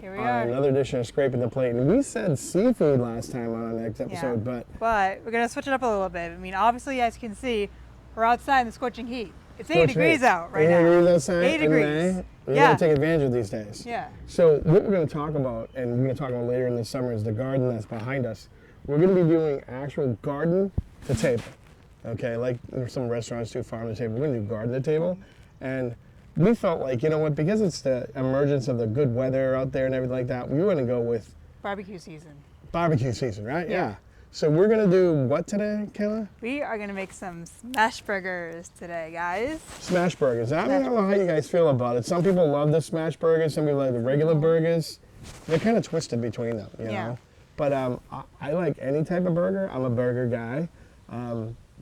Here we are. Another edition of Scraping the Plate. And we said seafood last time on our next episode, but we're going to switch it up a little bit. I mean, obviously, as you can see, we're outside in the scorching heat. It's 80 degrees out right now. 80 degrees outside 80 degrees. in May. We got to take advantage of these days. Yeah. So what we're going to talk about, and we're going to talk about later in the summer, is the garden that's behind us. We're going to be doing actual garden to table. Okay, like some restaurants do farm to table. We're going to do garden to table. And we felt like, you know what, because it's the emergence of the good weather out there and everything like that, we want to go with barbecue season. Barbecue season, right? Yeah. So we're going to do what today, Kayla? We are going to make some smash burgers today, guys. Smash burgers. I don't know how you guys feel about it. Some people love the smash burgers. Some people like the regular burgers. They're kind of twisted between them, you know? But I like any type of burger. I'm a burger guy.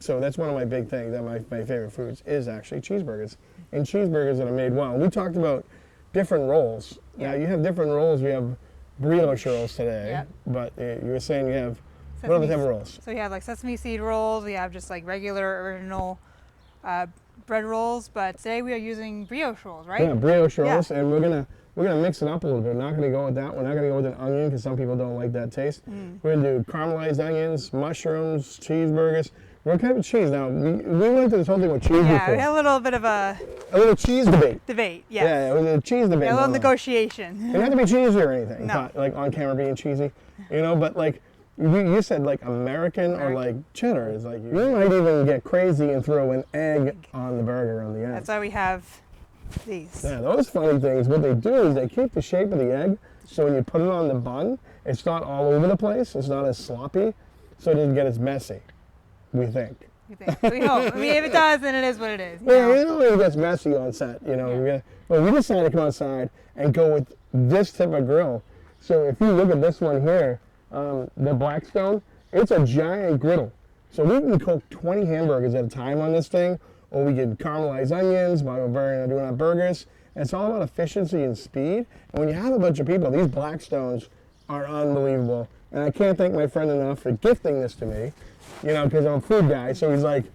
So that's one of my big things, that my favorite foods is actually cheeseburgers. And cheeseburgers that are made well. We talked about different rolls. Now you have different rolls. We have brioche rolls today. But you were saying you have... What other type of rolls? So you have like sesame seed rolls, we have just like regular original bread rolls, but today we are using brioche rolls, right? Yeah, brioche rolls, and we're gonna mix it up a little bit. We're not gonna go with that. We're not gonna go with an onion because some people don't like that taste. We're gonna do caramelized onions, mushrooms, cheeseburgers. We're kind of cheese now. We went into this whole thing with cheese before. Yeah, we had a little bit of a little cheese debate. Yes. Yeah, it was a cheese debate. A little negotiation. It didn't have to be cheesy or anything. No. Not like on camera being cheesy, you know. But like. You said like American or like cheddar. It's like you might even get crazy and throw an egg on the burger on the end. That's why we have these. Yeah, those funny things, what they do is they keep the shape of the egg, so when you put it on the bun, it's not all over the place, it's not as sloppy, so it doesn't get as messy, we think. We hope. I mean, if it does, then it is what it is. Yeah, you know it gets messy on set, you know. But we decided to come outside and go with this type of grill. So if you look at this one here, the Blackstone, it's a giant griddle. So we can cook 20 hamburgers at a time on this thing, or we can caramelize onions while we're doing our burgers. And it's all about efficiency and speed. And when you have a bunch of people, these Blackstones are unbelievable. And I can't thank my friend enough for gifting this to me, you know, because I'm a food guy. So he's like,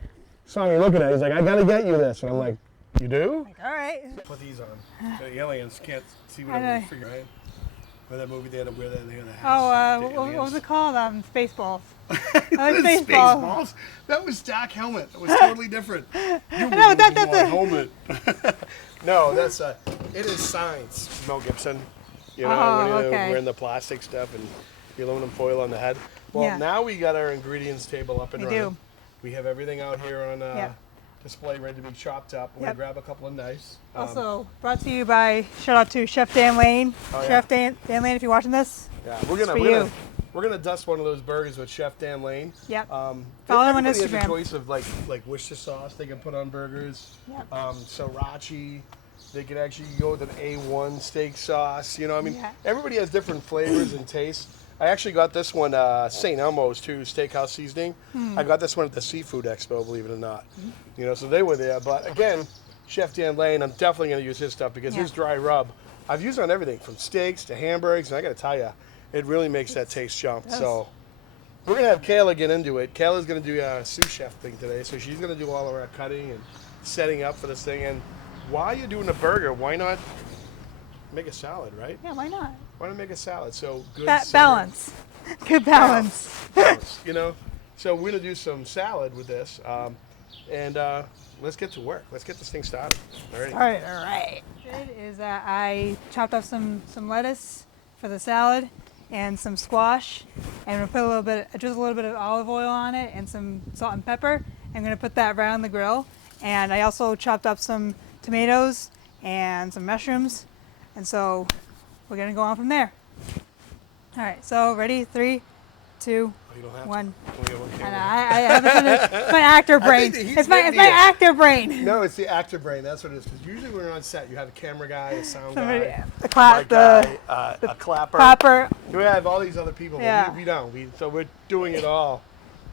saw me looking at it, he's like, I gotta get you this. And I'm like, you do? Like, all right. Put these on. So the aliens can't see what I'm figuring, right? That movie they had to wear that in the house. What was it called? Spaceballs. Spaceballs? That was Doc Helmet. It was totally different. No, that's a helmet. No, that's it is science, Mel Gibson. You know, when you're wearing the plastic stuff and the aluminum foil on the head. Well, now we got our ingredients table up and running. We have everything out here on display ready to be chopped up. We're going to grab a couple of knives. Also brought to you by, shout out to Chef Dan Lane. Chef Dan Lane, if you're watching this, we're gonna dust one of those burgers with Chef Dan Lane. Yep. Follow him on Instagram. Has a choice of like Worcester sauce they can put on burgers. Yep. Sriracha. They can actually go with an A1 steak sauce. You know, I mean, everybody has different flavors and tastes. I actually got this one, St. Elmo's too, Steakhouse Seasoning. I got this one at the Seafood Expo, believe it or not. You know, so they were there. But again, Chef Dan Lane, I'm definitely going to use his stuff because his dry rub, I've used on everything from steaks to hamburgers, and I got to tell you, it really makes that taste jump. So we're going to have Kayla get into it. Kayla's going to do a sous chef thing today, so she's going to do all of our cutting and setting up for this thing. And while you're doing a burger, why not make a salad, right? Yeah, why not? Why not make a salad? So good balance. Good balance. Balance, you know? So we're going to do some salad with this. And let's get to work. Let's get this thing started. All right. It is I chopped up some lettuce for the salad and some squash. And I'm going to put just a little bit of olive oil on it and some salt and pepper. I'm going to put that right on the grill. And I also chopped up some tomatoes and some mushrooms. And so we're going to go on from there. All right, so ready? 3, 2, 1. And I have it's my actor brain. It's my actor brain. No, it's the actor brain. That's what it is. Because usually when you're on set, you have a camera guy, a sound guy, a clapper. We have all these other people. But we don't. So we're doing it all.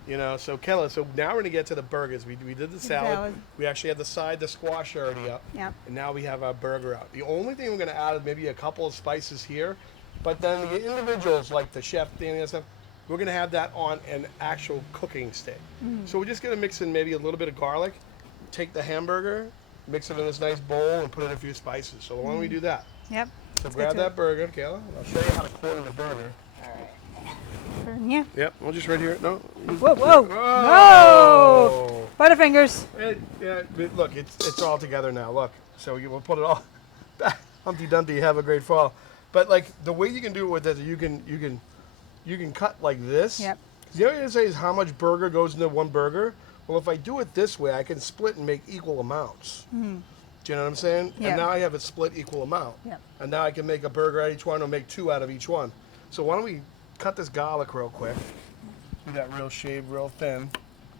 You know, so Kayla, so now we're going to get to the burgers. We did the salad. We actually had the squash already up. Yep. And now we have our burger out. The only thing we're going to add is maybe a couple of spices here. But then the individuals like the chef, Danny and stuff, we're going to have that on an actual cooking stick. So we're just going to mix in maybe a little bit of garlic, take the hamburger, mix it in this nice bowl, and put in a few spices. So why don't we do that? Yep. So grab that burger, Kayla. And I'll show you how to quarter the burger. Yeah. Yep, we'll just right here. No. Whoa, whoa. Oh. No! Butterfingers. Yeah, look, it's all together now. Look, so we'll put it all back. Humpty Dumpty, have a great fall. But like the way you can do it with this, you can cut like this. Yep. The other thing to say is how much burger goes into one burger. Well, if I do it this way, I can split and make equal amounts. Mm-hmm. Do you know what I'm saying? Yeah. And now I have it split equal amount. Yep. And now I can make a burger out of each one or make 2 out of each one. So why don't we cut this garlic real quick. Do that real shaved, real thin.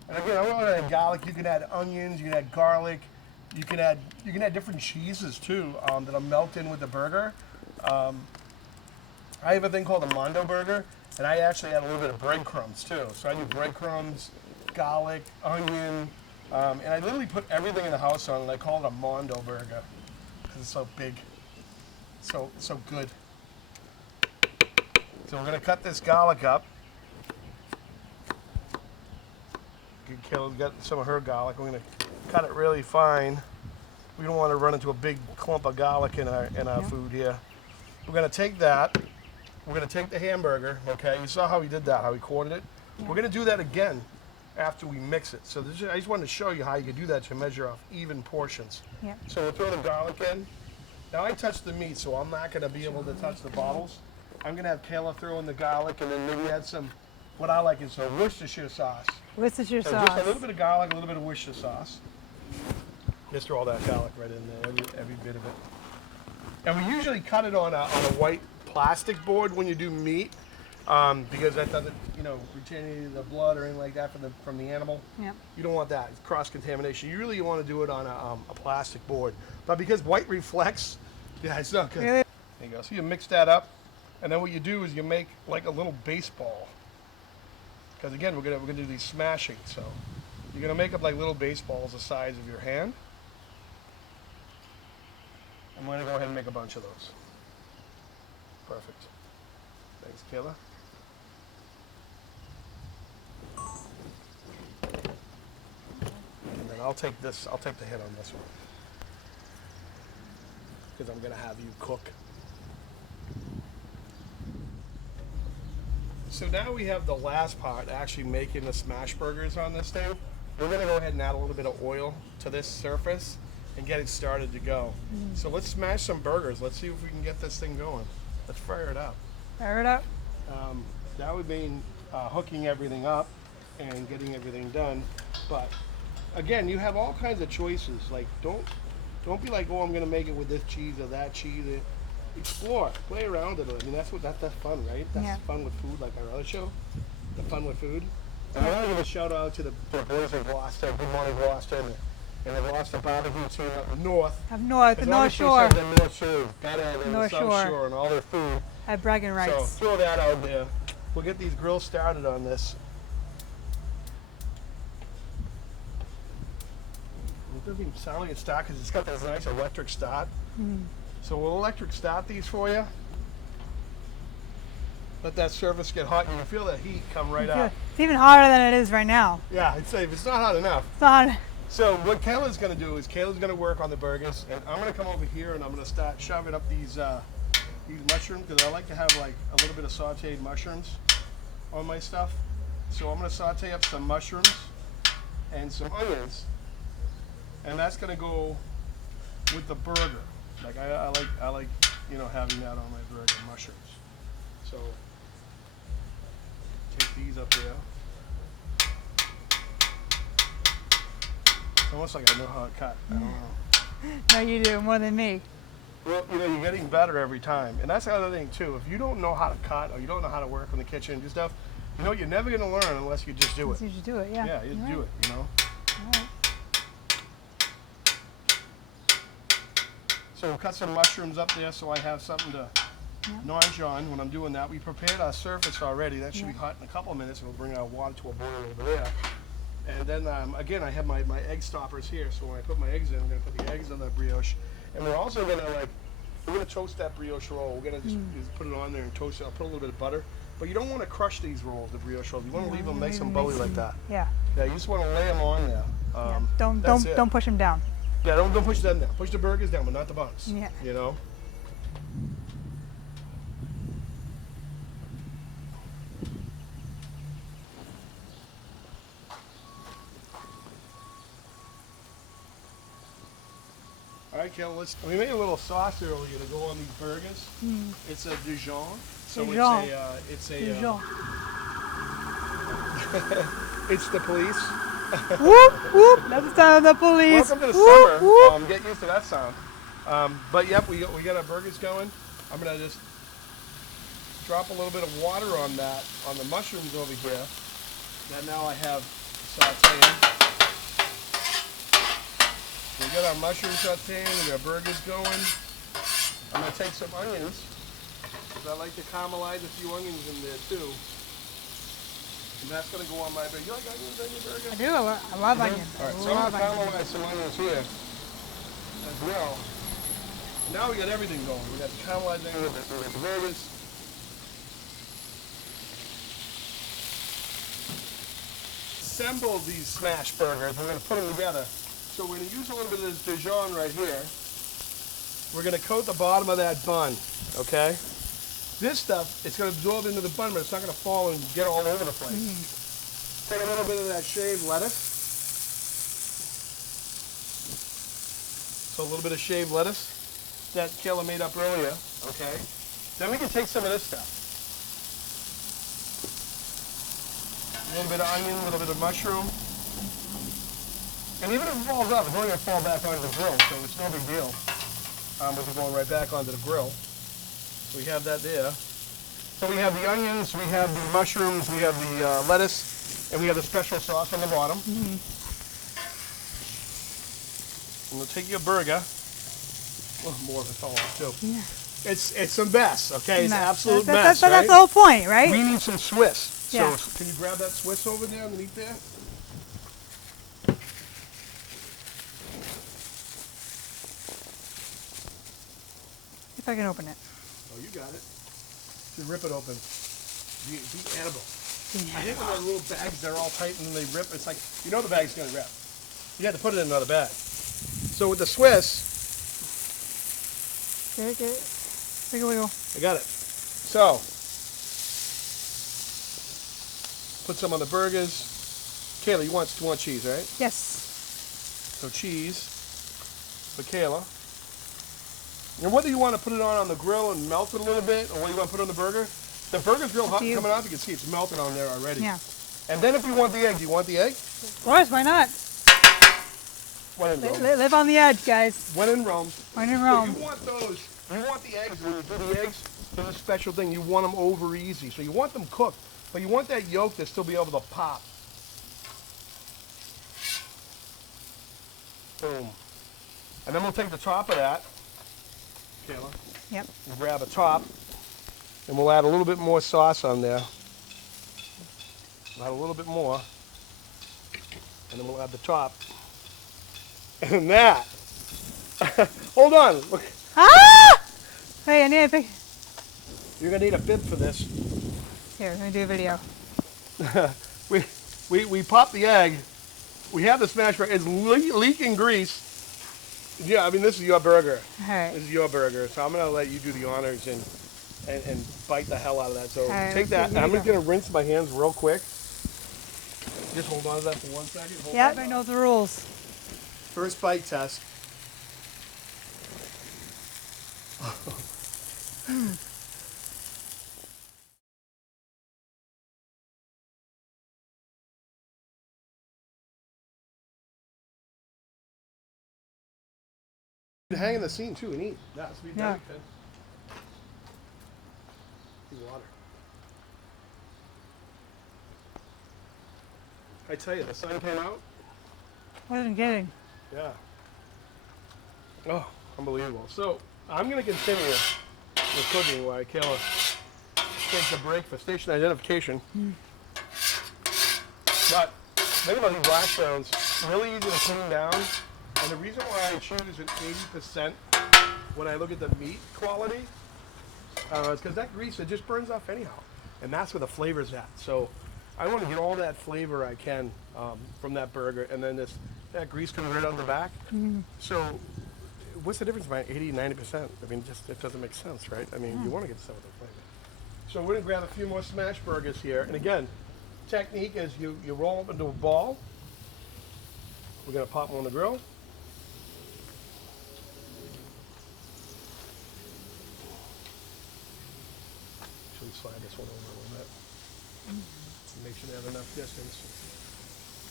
And again, I'm going to add garlic. You can add onions. You can add garlic. You can add different cheeses too that I'll melt in with the burger. I have a thing called a Mondo burger, and I actually add a little bit of breadcrumbs too. So I do breadcrumbs, garlic, onion, and I literally put everything in the house on it, and I call it a Mondo burger because it's so big, so good. So we're going to cut this garlic up. Kayla's got some of her garlic. We're going to cut it really fine. We don't want to run into a big clump of garlic in our food here. We're going to take that. We're going to take the hamburger, okay? You saw how we did that, how we quartered it. Yeah. We're going to do that again after we mix it. So I just wanted to show you how you can do that to measure off even portions. Yeah. So we'll throw the garlic in. Now I touched the meat, so I'm not going to be able to touch the bottles. I'm going to have Kayla throw in the garlic, and then maybe add some, what I like is a Worcestershire sauce. Worcestershire so sauce. Just a little bit of garlic, a little bit of Worcestershire sauce. Just throw all that garlic right in there, every bit of it. And we usually cut it on a white plastic board when you do meat, because that doesn't, retain any of the blood or anything like that from the animal. Yep. You don't want that. It's cross-contamination. You really want to do it on a plastic board. But because white reflects, yeah, it's not good. Really? There you go. So you mix that up. And then what you do is you make like a little baseball. Because again, we're gonna do these smashing. So you're gonna make up like little baseballs the size of your hand. I'm gonna go ahead and make a bunch of those. Perfect. Thanks, Kayla. And then I'll take the hit on this one. Because I'm gonna have you cook. So now we have the last part, actually making the smash burgers on this thing. We're going to go ahead and add a little bit of oil to this surface and get it started to go. So let's smash some burgers. Let's see if we can get this thing going. Let's fire it up. Fire it up. That would mean hooking everything up and getting everything done. But again, you have all kinds of choices. Like don't be like, oh, I'm going to make it with this cheese or that cheese. Explore, play around it. I mean, that's fun, right? That's fun with food, like our other show, the fun with food. And I want to give a shout out to the boys of Gloucester. Good morning, Gloucester, and the Gloucester barbecue team up north. Up north, the North Shore. The North Shore, gotta have the North South Shore and all their food. At bragging rights. So throw that out there. We'll get these grills started on this. It doesn't even sound like it's start because it's got this nice electric start. So we'll electric start these for you. Let that surface get hot. You can feel that heat come right up. It's even hotter than it is right now. Yeah, I'd say if it's not hot enough. It's not. So what Kayla's going to do is Kayla's going to work on the burgers, and I'm going to come over here and I'm going to start shoving up these mushrooms because I like to have like a little bit of sauteed mushrooms on my stuff. So I'm going to saute up some mushrooms and some onions, and that's going to go with the burger. Like I like having that on my burger, mushrooms. So take these up there. It's almost like I know how to cut. I don't know. No, you do more than me. Well, you're getting better every time, and that's the other thing too. If you don't know how to cut or you don't know how to work in the kitchen and do stuff, you're never going to learn unless you just do it. You just do it, yeah. Yeah, you do it. All right. So we'll cut some mushrooms up there so I have something to nudge on when I'm doing that. We prepared our surface already. That should be hot in a couple of minutes, and we'll bring our water to a boil over there. And then, again, I have my egg stoppers here. So when I put my eggs in, I'm going to put the eggs on that brioche. And we're also going to toast that brioche roll. We're going to just put it on there and toast it. I'll put a little bit of butter. But you don't want to crush these rolls, the brioche rolls. You want to leave them nice and bubbly like that. Yeah. Yeah, you just want to lay them on there. Don't push them down. Yeah, don't push them down. Push the burgers down, but not the buns. Yeah. All right, Kayla, we made a little sauce earlier to go on these burgers. It's a Dijon. So Dijon. it's a Dijon. it's the police. Whoop, whoop. That's the sound of the police. Welcome to the Whoop, summer. whoop. Get used to that sound. But yep, we got our burgers going. I'm gonna just drop a little bit of water on the mushrooms over here. And now I have sauteing. We got our mushroom sauteing, we got our burgers going. I'm gonna take some onions, because I like to caramelize a few onions in there too. And that's gonna go on my burger. You like onions on your burger? I do. I love onions. All right, so I'm gonna caramelize some onions here as well. Now we got everything going. We got the caramelized onions, we got the burgers. Assemble these smash burgers. We're gonna put them together. So we're going to use a little bit of this Dijon right here. We're going to coat the bottom of that bun, okay? This stuff, it's going to absorb into the bun, but it's not going to fall and get all over the place. Take a little bit of that shaved lettuce. So a little bit of shaved lettuce that Kayla made up earlier, okay? Then we can take some of this stuff. A little bit of onion, a little bit of mushroom. And even if it falls off, it's only going to fall back onto the grill, so it's no big deal. It's going right back onto the grill. So we have that there. So we have the onions, we have the mushrooms, we have the lettuce, and we have the special sauce on the bottom. And we'll take your burger. Oh, more of it's all too. Yeah. It's some mess, okay? It's absolute mess, right? That's the whole point, right? We need some Swiss. Yeah. So can you grab that Swiss over there underneath there? If I can open it. Oh, you got it. Just rip it open. Be edible. Yeah. I hate when those little bags, they're all tight and then they rip. It's like, you know the bag's going to rip. You have to put it in another bag. So with the Swiss. Get it. Wiggle, wiggle. I got it. So, put some on the burgers. Kayla, you want cheese, right? Yes. So cheese for Kayla. And whether you want to put it on the grill and melt it a little bit, or whether you want to put it on the burger, the burger's real hot coming out. You can see it's melted on there already. Yeah. And then if you want the egg, do you want the egg? Of course, why not? When in Rome. Live on the edge, guys. When in Rome. When in Rome. So you want those. You want the eggs. When you do the eggs, there's a special thing. You want them over easy. So you want them cooked, but you want that yolk to still be able to pop. Boom. And then we'll take the top of that. Kayla. Yep. We'll grab a top, and we'll add a little bit more sauce on there. We'll add a little bit more, and then we'll add the top. And that. Hold on. Look. Ah! Hey, I need a big. You're gonna need a bib for this. Here, let me do a video. we pop the egg. We have the smash burger. It's leaking grease. Yeah, I mean, this is your burger. All right. This is your burger, so I'm going to let you do the honors and bite the hell out of that. So right, take that, and I'm just going to rinse my hands real quick. Just hold on to that for 1 second. Yep, I know the rules. First bite test. Hang in the scene too and eat. That's be yeah. good. Water. I tell you, the sun came out. Wasn't kidding. Yeah. Oh, unbelievable. So I'm going to continue with cooking while Kayla takes a break for station identification. But think about these black stones. Really easy to clean down. And the reason why I choose an 80% when I look at the meat quality is because that grease, it just burns off anyhow. And that's where the flavor's at. So I want to get all that flavor I can from that burger. And then that grease comes right on the back. So what's the difference between 80 and 90%? I mean, just it doesn't make sense, right? I mean, you want to get some of the flavor. So we're going to grab a few more smash burgers here. And again, technique is you roll them into a ball. We're going to pop them on the grill. slide this one over a little bit. Make sure they have enough distance.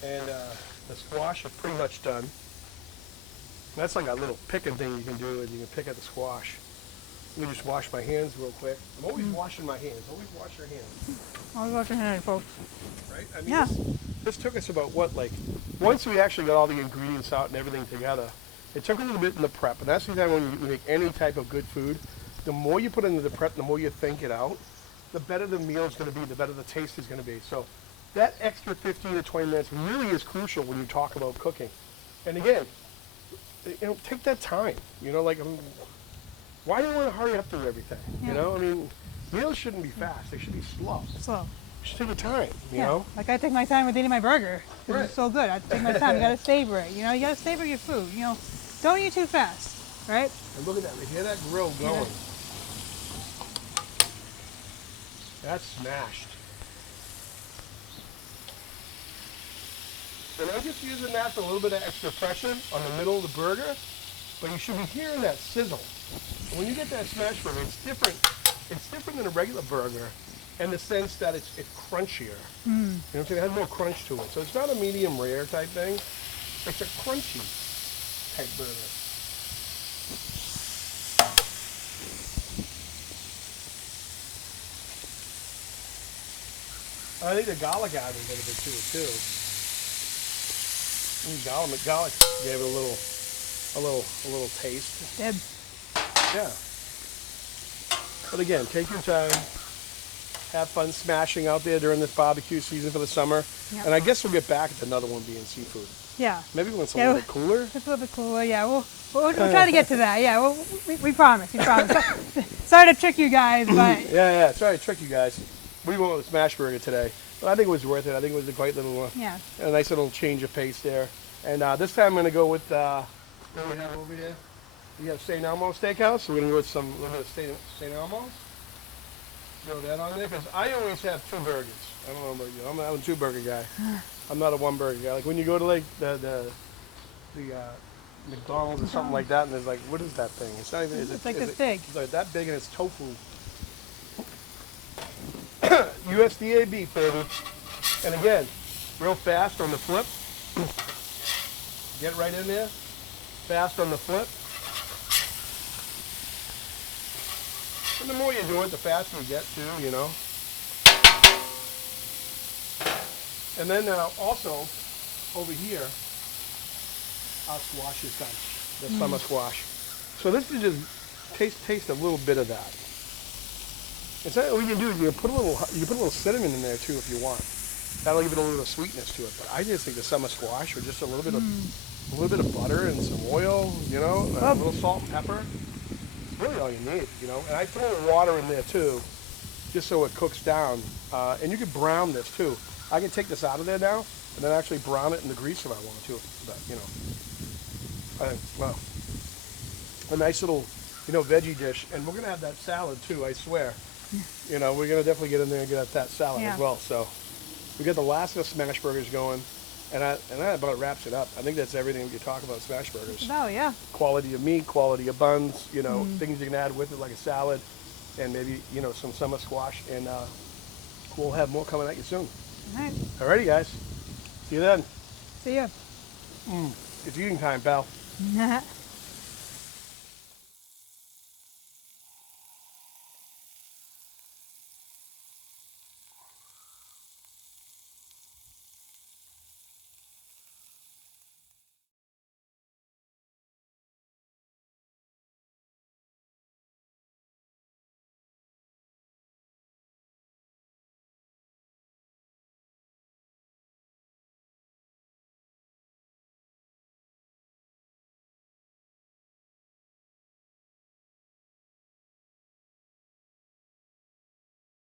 And the squash are pretty much done. That's like a little picking thing you can do, and you can pick at the squash. Let me just wash my hands real quick. I'm always washing my hands. Always wash your hands. Always wash your hands, folks. Right? I mean, Yeah. this took us about what, like, once we actually got all the ingredients out and everything together, it took a little bit in the prep. And that's the time when you make any type of good food, the more you put into the prep, the more you think it out, the better the meal is going to be, the better the taste is going to be. So that extra 15 to 20 minutes really is crucial when you talk about cooking. And again, take that time. Why do you want to hurry up through everything? Yeah. I mean, meals shouldn't be fast. They should be slow. Slow. You should take your time, you know? Like I take my time with eating my burger. Right. It's so good. I take my time. You gotta savor it. You gotta savor your food. Don't eat too fast, right? And look at that. You hear that grill going? Yeah. That's smashed. And I'm just using that for a little bit of extra pressure on the middle of the burger, but you should be hearing that sizzle. When you get that smash burger, it's different. It's different than a regular burger in the sense that it's crunchier. You know what I'm saying? It has more crunch to it. So it's not a medium rare type thing. It's a crunchy type burger. I think the garlic added a little bit to it too. Garlic gave it a little taste. Deb. Yeah. But again, take your time. Have fun smashing out there during this barbecue season for the summer. Yep. And I guess we'll get back to another one being seafood. Yeah. Maybe when it's a little bit cooler. It's a little bit cooler. Yeah. We'll try to get to that. Yeah. We promise. We promise. Sorry to trick you guys, but Yeah. Sorry to trick you guys. We went with a smash burger today. But I think it was worth it. I think it was a quite little, a nice little change of pace there. And this time I'm going to go with, what do we have over here? We have St. Elmo Steakhouse. So we're going to go with a little bit of St. Elmo's. Throw that on there because I always have two burgers. I don't know about you. I'm a two burger guy. I'm not a one burger guy. Like when you go to like the McDonald's or something like that, and there's like, what is that thing? It's not even. it's like this big. It's like that big, and it's tofu. USDA beef, baby. And again, real fast on the flip. Get right in there. Fast on the flip. And the more you do it, the faster you get too, you know. And then also, over here, our squash is done. The summer squash. So this is just taste a little bit of that. It's not, what you can do is you can put a little cinnamon in there too if you want. That'll give it a little sweetness to it. But I just think the summer squash with just a little bit of butter and some oil, you know, a little salt and pepper. Really all you need, you know. And I throw water in there too, just so it cooks down. And you can brown this too. I can take this out of there now and then actually brown it in the grease if I want to. But you know, well, a nice little, veggie dish. And we're gonna have that salad too. I swear. You know, we're gonna definitely get in there and get that salad as well. So we got the last of the smash burgers going. And that about wraps it up. I think that's everything you talk about smash burgers. Yeah. Quality of meat, quality of buns, things you can add with it like a salad and maybe, some summer squash. And we'll have more coming at you soon. All right. Alrighty, guys. See you then. See ya. It's eating time, pal.